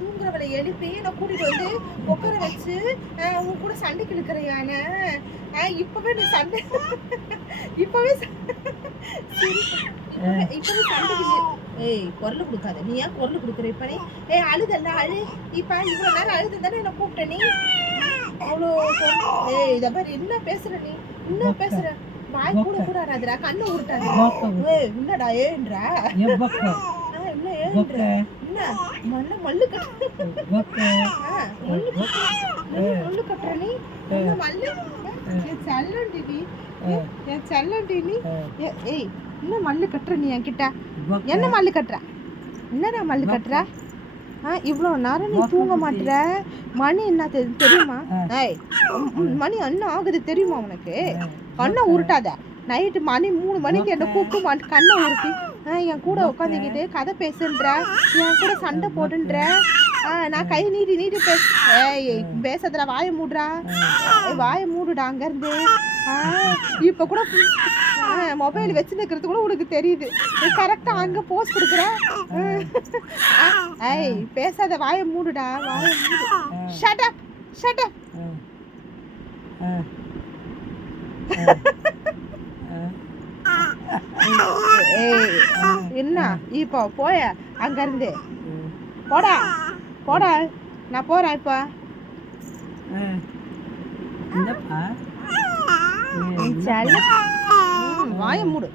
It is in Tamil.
தூங்குறவளை எழுப்பி நான் கூட்டிட்டு வந்து உட்கார வச்சு உன் கூட சண்டைக்கு இழுக்கிறையான இப்பவே நீ சண்டை இப்பவே சண்டைக்கு ஏய் குரல் கொடுக்காத நீ ஏன் குரல் கொடுக்குற இப்ப நீ அழுதல்ல அழு இப்ப இவ்வளவு நேரம் அழுது தானே என்ன கூப்பிட்ட நீ அவ்வளோ இத மாதிரி என்ன பேசுற நீ என்ன பேசுற வாய் கூட கூட ஆடாதுடா கண்ணு உருட்டாது என்னடா ஏன்றா என்ன ஏன்ற என்ன மண்ண மல்லு மல்லு கட்டுற நீ என்ன மல்லு என் செல்லண்டி நீ என் செல்லண்டி நீ ஏய் என்ன மல்லு கட்டுற நீ என்கிட்ட என்ன மல்லு கட்டுற என்னடா மல்லு கட்டுற இவ்வளோ நேரம் நீ தூங்க மாட்டுற மணி என்ன தெரியுமா ஏய் மணி என்ன ஆகுது தெரியுமா உனக்கு கண்ணை உருட்டாத நைட்டு மணி 3 மணிக்கு என்ன கூப்பிட்டு மாட்டு கண்ணை உருட்டி என் கூட உட்காந்துக்கிட்டு கதை பேசுன்ற என் கூட சண்டை போடுன்ற நான் கை நீட்டி பேசுறதுல வாயை மூடுறா வாயை மூடுடா அங்கேருந்து இப்போ கூட மொபைல் வச்சு நிற்கிறது கூட உனக்கு தெரியுது கரெக்டாக அங்கே போஸ்ட் கொடுக்குற ஏய் பேசாத வாயை மூடுடா வாயை மூடு ஷட் அப் ஷட் அப் ஏய் என்ன இப்போ போய அங்கேருந்து போடா போடா நான் போகிறேன் இப்போ வாயை மூடு